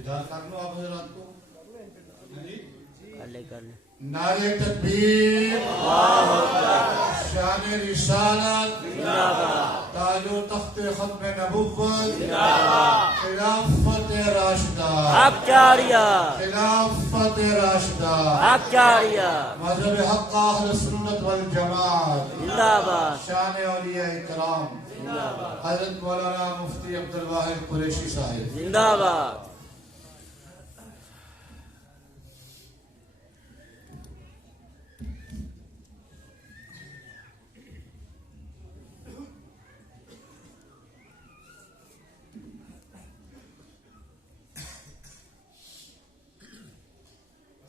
اجازت کر لو آپ حضرات کو. کر لیں. نعرے تکبیر، شان رسالت، تاج و تخت ختم نبوت، خلافت راشدہ، خلافت راشدہ، مذہب حق اہل سنت والجماعت، شان اولیاء کرام، حضرت مولانا مفتی عبدالواحد قریشی صاحب زندہ باد.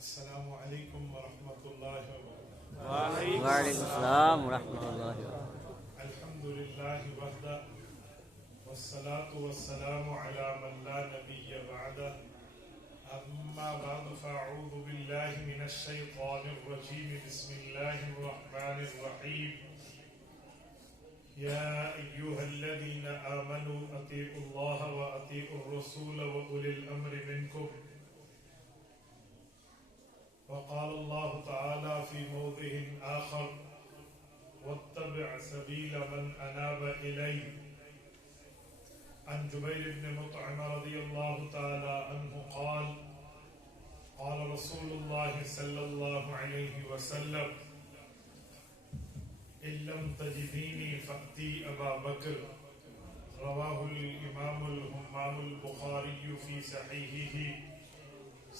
السلام علیکم ورحمۃ اللہ وبرکاتہ. وعلیکم السلام ورحمۃ اللہ وبرکاتہ. الحمد للہ وحدہ والصلاة والسلام علی من لا نبی بعدہ. اما بعد فاعوذ باللہ من الشیطان الرجیم. بسم اللہ الرحمن الرحیم. یا ایہا الذین آمنوا اطیعوا اللہ واطیعوا الرسول واولی الامر منکم. وقال الله تعالى في موضع آخر واتبع سبيل من أناب إلي. عن جبير بن مطعم رضي الله تعالى عنه قال قال رسول الله صلى الله عليه وسلم إن لم تجديني فأتي أبا بكر. رواه الإمام الهمام البخاري في صحيحه.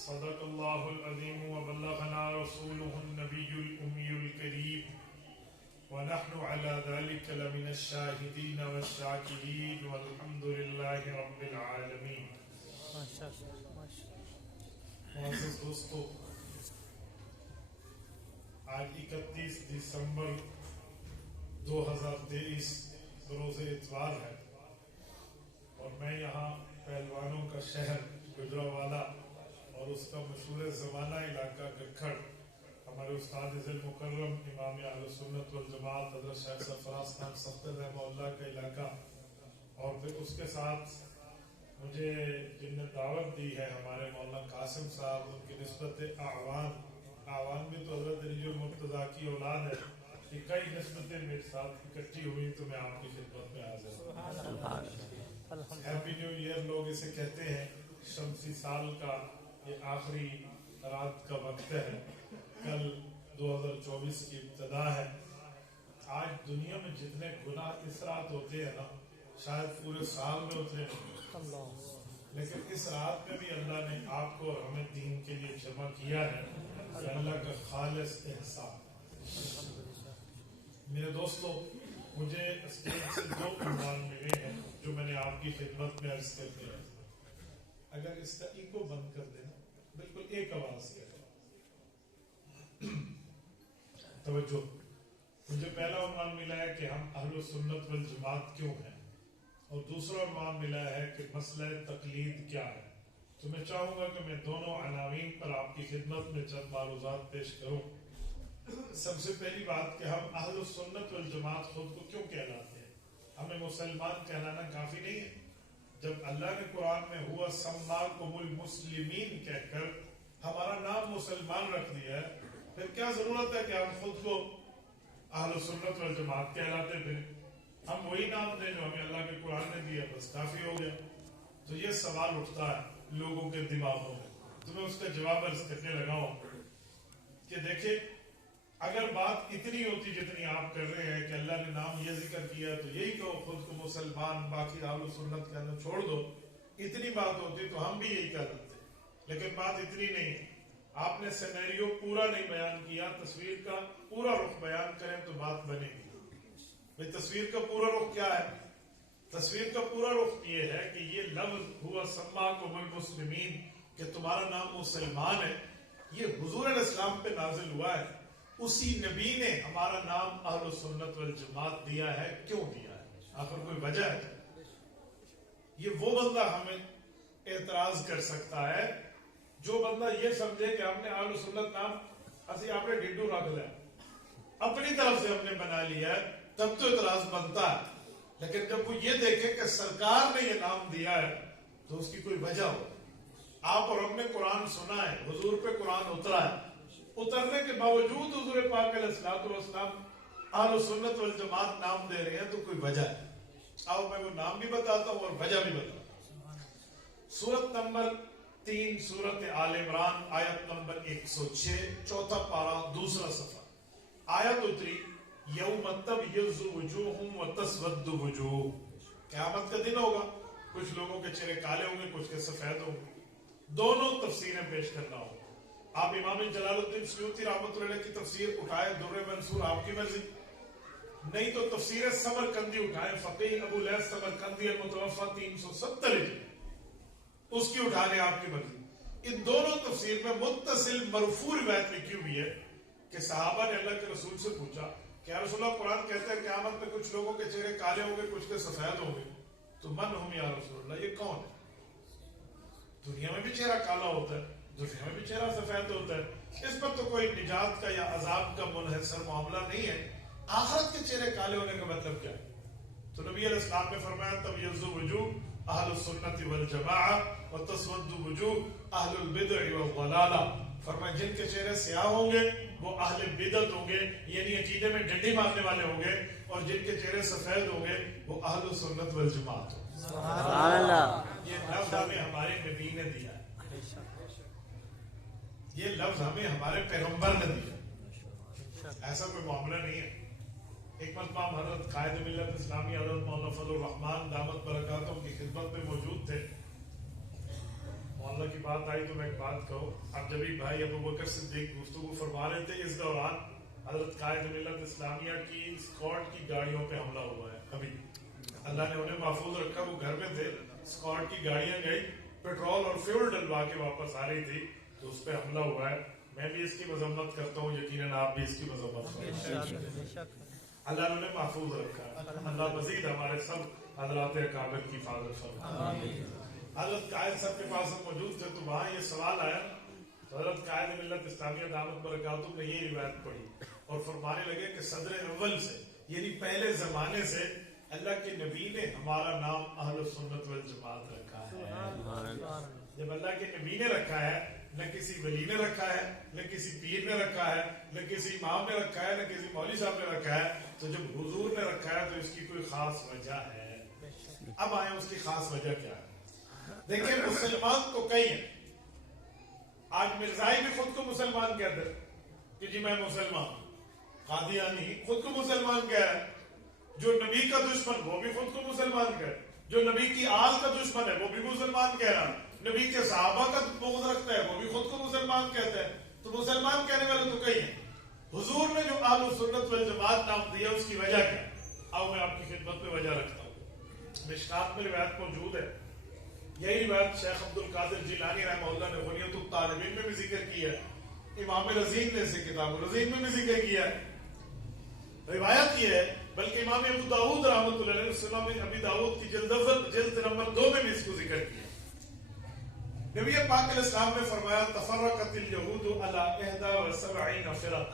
صدق اللہ العظیم وبلغنا رسوله النبی الأمی الکریم ونحن على ذلك لمن الشاہدین والشاکرین والحمد للہ رب العالمین. معزز دوستو، آج 31 دسمبر 2023 روز اتوار ہے اور میں یہاں پہلوانوں کا شہر گجرانوالہ اور اس کا مشہور زمانہ علاقہ گکھڑ ہمارے استاد ذل مکرم امام اہل سنت والجماعت حضرت شیخ سرفراز خان سختہ رحمہ اللہ کا علاقہ، اور پھر اس کے ساتھ مجھے جن نے دعوت دی ہے ہمارے مولانا قاسم صاحب، ان کی نسبت اعوان بھی تو حضرت علی المرتضیٰ کی اولاد ہے کہ کئی نسبتیں میرے ساتھ اکٹھی ہوئی تو میں آپ کی خدمت میں حاضر ہوں. ہیپی نیو ایئر لوگ اسے کہتے ہیں. شمسی سال کا یہ آخری رات کا وقت ہے. کل 2024 کی ابتدا ہے. آج دنیا میں جتنے گناہ اس رات ہوتے ہیں نا، شاید پورے سال میں ہوتے ہیں، لیکن اس رات میں بھی اللہ نے آپ کو اور ہمیں دین کے لیے جمع کیا ہے. اللہ کا خالص احسان. میرے دوستو، مجھے اسٹیج سے 2 عنوان ملے ہیں جو میں نے آپ کی خدمت میں عرض کر دیا. اگر اس کا ایکو بند کر دینا، بالکل ایک آواز کے توجہ. مجھے پہلا عنوان ملا ہے کہ ہم اہل سنت والجماعت کیوں ہیں، اور دوسرا عنوان ملا ہے کہ مسئلہ تقلید کیا ہے. تو میں چاہوں گا کہ میں دونوں عناوین پر آپ کی خدمت میں چند معروضات پیش کروں. سب سے پہلی بات کہ ہم اہل سنت والجماعت خود کو کیوں کہلاتے ہیں. ہمیں مسلمان کہلانا کافی نہیں ہے. جب اللہ نے قرآن میں ہوا سماکم المسلمین کہہ کر ہمارا نام مسلمان رکھ دیا ہے، پھر کیا ضرورت ہے کہ ہم خود کو اہل سنت والجماعت کہلاتے پھر؟ ہم وہی نام دیں جو ہمیں اللہ کے قرآن نے دیا، بس کافی ہو گیا. تو یہ سوال اٹھتا ہے لوگوں کے دماغوں میں. تو میں اس کا جواب عرض کرنے لگا ہوں کہ دیکھیں، اگر بات اتنی ہوتی جتنی آپ کر رہے ہیں کہ اللہ نے نام یہ ذکر کیا تو یہی کہو خود کو مسلمان، باقی اہل سنت کہنا چھوڑ دو، اتنی بات ہوتی تو ہم بھی یہی کہہ دیتے. لیکن بات اتنی نہیں. آپ نے سینیریو پورا نہیں بیان کیا. تصویر کا پورا رخ بیان کریں تو بات بنے گی. بھئی تصویر کا پورا رخ کیا ہے؟ تصویر کا پورا رخ یہ ہے کہ یہ لفظ ہوا سماکم المسلمین، کہ تمہارا نام مسلمان ہے، یہ حضور علیہ السلام پہ نازل ہوا ہے. اسی نبی نے ہمارا نام اہل سنت والجماعت دیا ہے. کیوں دیا ہے؟ آخر کوئی وجہ ہے؟ یہ وہ بندہ ہمیں اعتراض کر سکتا ہے جو بندہ یہ سمجھے کہ ہم نے اہل سنت نام اسی آپ نے ڈڈو رکھ لیا، اپنی طرف سے ہم نے بنا لیا ہے، تب تو اعتراض بنتا ہے. لیکن جب وہ یہ دیکھے کہ سرکار نے یہ نام دیا ہے تو اس کی کوئی وجہ ہو. آپ اور ہم نے قرآن سنا ہے، حضور پہ قرآن اترا ہے، اترنے کے باوجود حضور پاک علیہ الصلوۃ والسلام اہل سنت والجماعت نام دے رہے ہیں، تو کوئی وجہ ہے؟ آؤ میں وہ نام بھی بتاتا ہوں اور وجہ بھی بتاتا ہوں۔ سورت نمبر 3 سورت آل عمران آیت نمبر 106 چوتھا پارہ دوسرا صفحہ، آیت اتری یوم تبیض وجوہ وتسود وجوہ، قیامت کا دن ہوگا، کچھ لوگوں کے چہرے کالے ہوں گے، کچھ کے سفید ہوں گے، دونوں تفسیریں پیش کرنا ہوگا۔ آپ امام جلال الدین سیوطی رحمۃ اللہ علیہ کی تفسیر اٹھائے، در منصور آپ کی مرضی، نہیں تو تفسیر سمرقندی اٹھائے، فقیہ ابو لیث سمرقندی المتوفی 370 ہجری، اس کی اٹھانے آپ کی مرضی۔ ان دونوں تفسیر میں متصل مرفوع روایت لکھی ہوئی ہے کہ صحابہ نے اللہ کے رسول سے پوچھا کہ یا رسول اللہ، قرآن کہتا ہے قیامت میں کچھ لوگوں کے چہرے کالے ہوں گے، کچھ کے سفید ہوں گے، تو من ہم یا رسول اللہ، یہ کون ہے؟ دنیا میں بھی چہرہ کالا ہوتا ہے، دنیا میں بھی چہرہ سفید ہوتا ہے، اس پر تو کوئی نجات کا یا عذاب کا منحصر معاملہ نہیں ہے۔ آخرت کے چہرے کالے ہونے کا مطلب کیا ہے؟ تو نبی علیہ السلام نے فرمایا تبیض وجوہ اہل السنت والجماعت وتسود وجوہ اہل البدع والضلالہ، فرمایا جن کے چہرے سیاہ ہوں گے وہ اہل بدعت ہوں گے، یعنی عقیدے میں ڈنڈی مارنے والے ہوں گے، اور جن کے چہرے سفید ہوں گے وہ اہل السنت والجماعت ہوں گے۔ سبحان اللہ، یہ لفظ ہمیں ہمارے نبی نے دیا ہے، یہ لفظ ہمیں ہمارے پیغمبر نے دیا، ایسا کوئی معاملہ نہیں ہے۔ ایک مرتبہ حضرت قائد ملت اسلامی حضرت مولانا فضل الرحمان دامت برکاتہم کی خدمت میں موجود تھے، مولانا کی بات آئی تو میں ایک بات کہوں، اب جبھی بھائی ابو بکر صدیق گفتگو فرما رہے تھے، اس دوران حضرت قائد ملت اسلامیہ کی اسکواڈ کی گاڑیوں پہ حملہ ہوا ہے۔ ابھی اللہ نے انہیں محفوظ رکھا، وہ گھر میں تھے، اسکواڈ کی گاڑیاں گئی، پیٹرول اور فیول ڈلوا کے واپس آ رہی تھی، تو اس پہ حملہ ہوا ہے۔ میں بھی اس کی مذمت کرتا ہوں، یقیناً آپ بھی اس کی مذمت کرتے ہیں۔ اللہ نے انہیں محفوظ رکھا ہے، اللہ مزید ہمارے سب حضرات اکابر کی حفاظت فرمائے۔ حضرت قائد صاحب کے پاس ہم موجود تھے، تو وہاں یہ سوال آیا، تو حضرت قائد ملت اسلامیہ دامت برکاتہم نے یہ روایت پڑھی اور فرمانے لگے کہ صدر اول سے، یعنی پہلے زمانے سے اللہ کے نبی نے ہمارا نام اہل سنت والجماعت رکھا ہے۔ جب اللہ کے نبی نے رکھا ہے، نہ کسی ولی نے رکھا ہے، نہ کسی پیر نے رکھا ہے، نہ کسی امام نے رکھا ہے، نہ کسی مولوی صاحب نے رکھا ہے، تو جب حضور نے رکھا ہے تو اس کی کوئی خاص وجہ ہے۔ اب آئیں اس کی خاص وجہ کیا ہے؟ دیکھیں، مسلمان تو کئی ہیں، آج مرزائی بھی خود کو مسلمان کہتے ہیں کہ جی میں مسلمان ہوں، قادیانی خود کو مسلمان کہہ رہا ہے، جو نبی کا دشمن وہ بھی خود کو مسلمان کہہ رہا ہے، جو نبی کی آل کا دشمن ہے وہ بھی مسلمان کہہ رہا ہے، نبی کے صحابہ کا بغض رکھتا ہے وہ بھی خود کو مسلمان کہتا ہے۔ تو مسلمان کہنے والے تو کئی ہیں، حضور نے جو اہل سنت والجماعت نام دیا اس کی وجہ کیا؟ اب میں آپ کی خدمت میں وجہ رکھتا ہوں۔ مشکات میں روایت موجود ہے، یہی روایت شیخ عبد القادر جیلانی رحمہ اللہ نے غنیۃ الطالبین میں بھی ذکر کیا ہے، امام رزین نے اسے کتاب الرزین میں بھی ذکر کیا ہے۔ روایت یہ ہے، بلکہ امام ابو داؤد رحمۃ اللہ علیہ سنن ابی داؤد کی جلد نمبر 2 میں بھی اس کو ذکر کیا۔ نبی پاک علیہ السلام نے فرمایا تفرقت الیہود علی 71 فرق،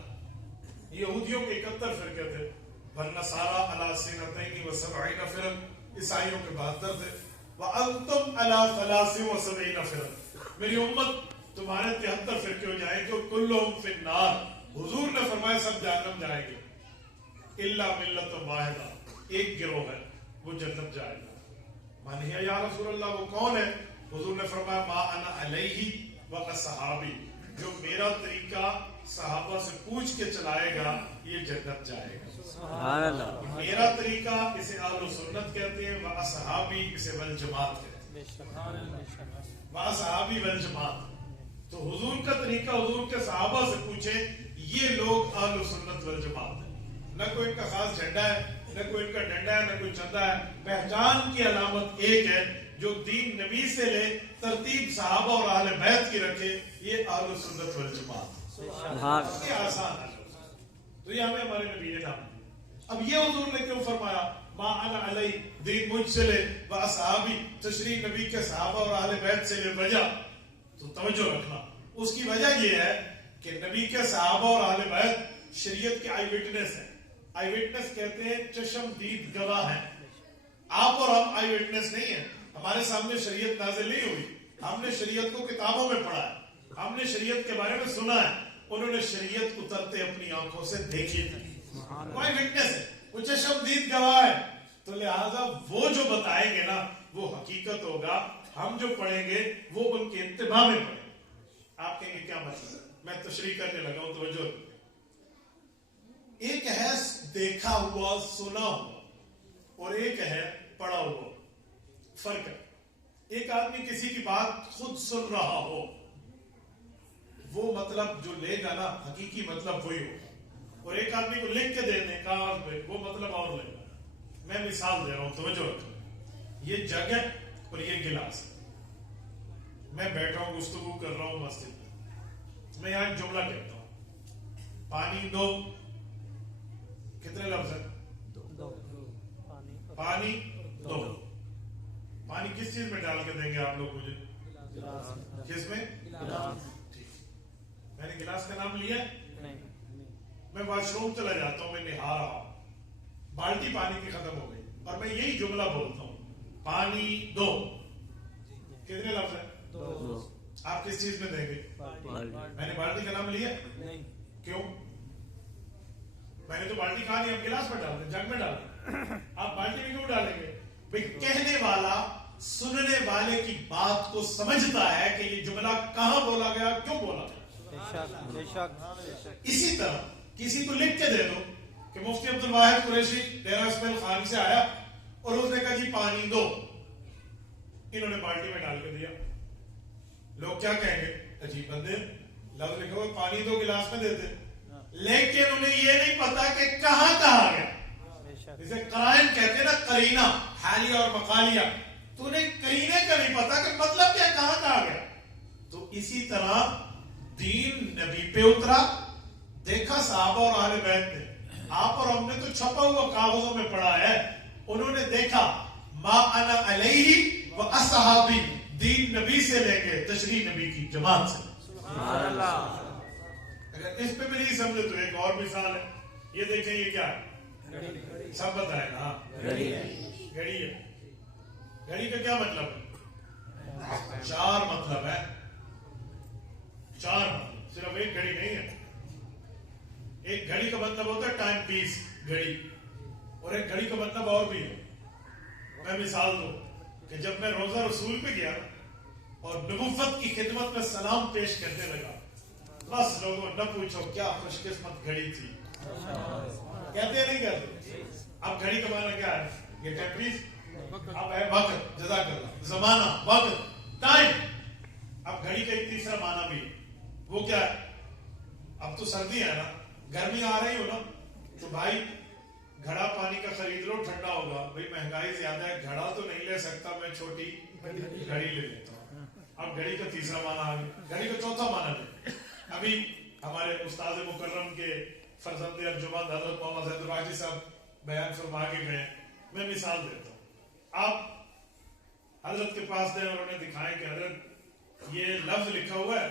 یہودیوں کے 71 فرقے تھے، والنصارى علی 72 فرق، عیسائیوں کے 72 تھے، وانتم علی 73 فرق، میری امت تمہارے 73 فرقے ہو جائیں گے، کلہم فی النار، حضور نے فرمایا سب جہنم جائیں گے، الا ملت واحدہ، ایک گروہ ہے وہ جنت جائے گا۔ مانیے یا رسول اللہ وہ کون ہے؟ حضور نے فرمایا ما انا علیہ واصحابی، جو میرا طریقہ صحابہ سے پوچھ کے چلائے گا یہ جنت جائے گا۔ سبحان اللہ، میرا طریقہ اسے اہل سنت کہتے ہیں، واصحابی اسے والجماعت کہتے ہیں، واصحابی والجماعت۔ تو حضور کا طریقہ حضور کے صحابہ سے پوچھیں، یہ لوگ اہل سنت والجماعت ہیں، نہ کوئی ان کا خاص جھنڈا ہے، نہ کوئی ان کا ڈنڈا ہے، نہ کوئی چندہ ہے، پہچان کی علامت ایک ہے، جو دین نبی سے لے، ترتیب صحابہ اور اہل بیت کی رکھے، یہ اہل سنت والجماعت۔ یہ آسان ہے، تو یہ ہمیں ہمارے نبی نے نام دیا۔ اب یہ حضور نے کیوں فرمایا ما انا علی، دین مجھ سے لے، واصحابی تشریح نبی کے صحابہ اور اہل بیت سے لے، وجہ تو توجہ رکھنا، اس کی وجہ یہ ہے کہ نبی کے صحابہ اور اہل بیت شریعت کے آئی وٹنس ہیں۔ آئی وٹنس کہتے ہیں چشم دید گواہ ہیں، آپ اور ہم آئی وٹنس نہیں ہیں، ہمارے سامنے شریعت نازل نہیں ہوئی، ہم نے شریعت کو کتابوں میں پڑھا ہے, ہم نے شریعت کے بارے میں سنا ہے, انہوں نے شریعت اترتے اپنی آنکھوں سے دیکھی تھی. کوئی وٹنس ہے, وہ چشمدید گواہ ہے, تو لہذا وہ جو بتائیں گے نا وہ حقیقت ہوگا, ہم جو پڑھیں گے وہ ان کے اتباع میں پڑھیں گے. آپ کہیں گے کیا مطلب, میں تشریح کرنے لگا ہوں, توجہ. ایک ہے دیکھا ہوا سنا ہوا اور ایک ہے پڑھا ہوا, فرق ہے. ایک آدمی کسی کی بات خود سن رہا ہو, وہ مطلب جو لے گا نا حقیقی مطلب وہی ہوگا, اور ایک آدمی کو لکھ کے دینے کاغذ پہ وہ مطلب اور لے گا. میں مثال دے رہا ہوں, توجہ رکھو. یہ جگ ہے اور یہ گلاس ہے. میں بیٹھا ہوں, گفتگو کر رہا ہوں مسجد میں, میں یہاں ایک جملہ کہتا ہوں, پانی دو. کتنے لفظ ہیں؟ پانی دو. پانی کس چیز میں ڈال کے دیں گے آپ لوگ مجھے؟ کس میں؟ میں نے گلاس کا نام لیا. میں واش روم چلا جاتا ہوں, میں نہا رہا ہوں, بالٹی پانی کی ختم ہو گئی, اور میں یہی جملہ بولتا ہوں, پانی دو. کتنے لفظ ہیں؟ آپ کس چیز میں دیں گے؟ میں نے بالٹی کا نام لیا. کیوں؟ میں نے تو بالٹی کہا نہیں, اب گلاس میں ڈال دیں, جگ میں ڈال دیں. آپ بالٹی میں کیوں ڈالیں گے؟ بھئی کہنے والا سننے والے کی بات کو سمجھتا ہے کہ یہ جملہ کہاں بولا گیا, کیوں بولا گیا. اسی طرح کسی کو لکھ کے دے دو کہ مفتی عبدالواحد قریشی ڈیرہ اسماعیل خان سے آیا اور اس نے کہا جی پانی دو. انہوں نے بالٹی میں ڈال کے دیا. لوگ کیا کہیں گے, عجیب بندے, لفظ لکھا ہوا پانی دو گلاس میں دیتے, لیکن انہیں یہ نہیں پتا کہ کہاں کہا گیا. جسے قرائن کہتے ہیں نا, قرینہ حالیہ اور مقالیہ, تو انہیں قرینے کا نہیں پتا کہ مطلب کیا, کہاں کہا گیا. تو اسی طرح دین نبی پہ اترا, دیکھا صحابہ اور اہل بیت نے, آپ اور ہم نے تو چھپا ہوا کاغذوں میں پڑھا ہے, انہوں نے دیکھا ما انا علیہ و اصحابی, دین نبی سے لے کے تشریح نبی کی جماعت سے. سبحان اللہ. اگر اس پہ بھی نہیں سمجھے تو ایک اور مثال ہے, یہ دیکھیں یہ کیا ہے, سب بتائے نا, گھڑی ہے. گھڑی کا کیا مطلب ہے؟ 4 مطلب ہے, 4 مطلب, صرف ایک گھڑی نہیں ہے. ایک گھڑی کا مطلب ہوتا ہے ٹائم پیس, گھڑی, اور ایک گھڑی کا مطلب اور بھی ہے. میں مثال دوں کہ جب میں روزہ رسول پہ گیا اور نبوت کی خدمت میں سلام پیش کرنے لگا, بس لوگوں نہ پوچھو کیا خوش قسمت گھڑی تھی. کہتے نہیں کہتے؟ اب گھڑی کا معنی کیا ہے؟ یہ ٹیمپریز, اب ہے وقت, جزاک اللہ, زمانہ, وقت, ٹائم. اب گھڑی کا ایک تیسرا معنی بھی ہے, وہ کیا ہے؟ اب تو سردی ہے نا, گرمی آ رہی ہو نا, تو بھائی گھڑا پانی کا خرید لو, ٹھنڈا ہوگا. بھائی مہنگائی زیادہ ہے, گھڑا تو نہیں لے سکتا, میں چھوٹی گھڑی لے لیتا ہوں. اب گھڑی کا تیسرا معنی آ گیا, گھڑی کا چوتھا معنی ہے. ابھی ہمارے استاد مکرم کے فرزند انجمن حضرت محمد زید الواجی صاحب بیان فرما کے گئے. میں مثال دیتا ہوں, آپ حضرت کے پاس گئے اور انہیں دکھائیں کہ حضرت یہ لفظ لکھا ہوا ہے,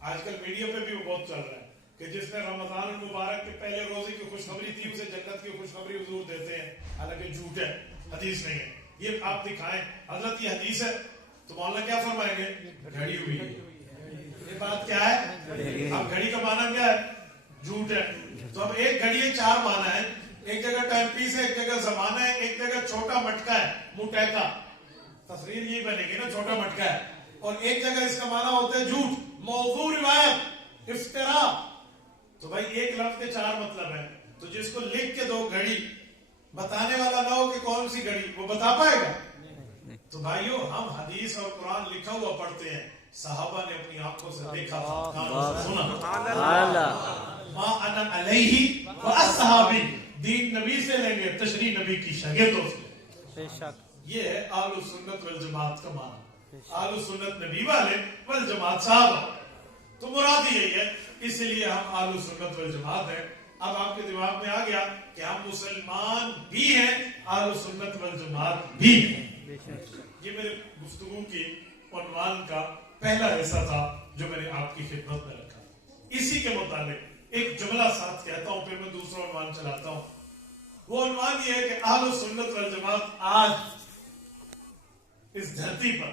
آج کل میڈیا پہ بھی وہ بہت چل رہا ہے کہ جس نے رمضان المبارک کے پہلے روزے کی خوشخبری تھی اسے جنت کی خوشخبری حضور دیتے ہیں, حالانکہ جھوٹ ہے, حدیث نہیں ہے. یہ آپ دکھائیں حضرت یہ حدیث ہے, تو مولانا کیا فرمائیں گے؟ گھڑی ہوئی ہے. یہ بات کیا ہے؟ اب گھڑی کا معنی کیا ہے؟ جھوٹ ہے. تو اب ایک گھڑی ہے, 4 معنی ہے. ایک جگہ ٹائم پیس ہے, ایک جگہ زمانہ ہے, ایک جگہ چھوٹا مٹکا ہے, منہ ٹہکا, تصویر یہی بنے گی نا, چھوٹا مٹکا ہے. اور ایک جگہ اس کا معنی ہوتا ہے جھوٹ, موضوع, روایت, افترا. تو بھائی ایک لفظ کے 4 مطلب ہیں, تو جس کو لکھ کے دو گھڑی, بتانے والا نہ ہو کہ کون سی گھڑی, وہ بتا پائے گا. تو بھائیو ہم حدیث اور قرآن لکھا ہوا پڑھتے ہیں, صحابہ نے اپنی آنکھوں سے دیکھا تھا, سنا. ما انا علیہ و اصحابی, دین نبی سے لیں گے, تشریح نبی کی شاگردوں سے. یہ ہے اہل سنت والجماعت کا معنی. اہل سنت نبی والے, والجماعت صحابہ. تو مراد یہی ہے, اس لیے ہم اہل سنت والجماعت ہیں. اب آپ کے دماغ میں آ گیا کہ ہم مسلمان بھی ہیں, اہل سنت والجماعت بھی ہیں. یہ میرے گفتگو کی عنوان کا پہلا حصہ تھا جو میں نے آپ کی خدمت میں رکھا. اسی کے متعلق ایک جملہ ساتھ کہتا ہوں, پھر میں دوسرا عنوان چلاتا ہوں. وہ عنوان یہ ہے کہ اہل سنت والجماعت آج اس دھرتی پر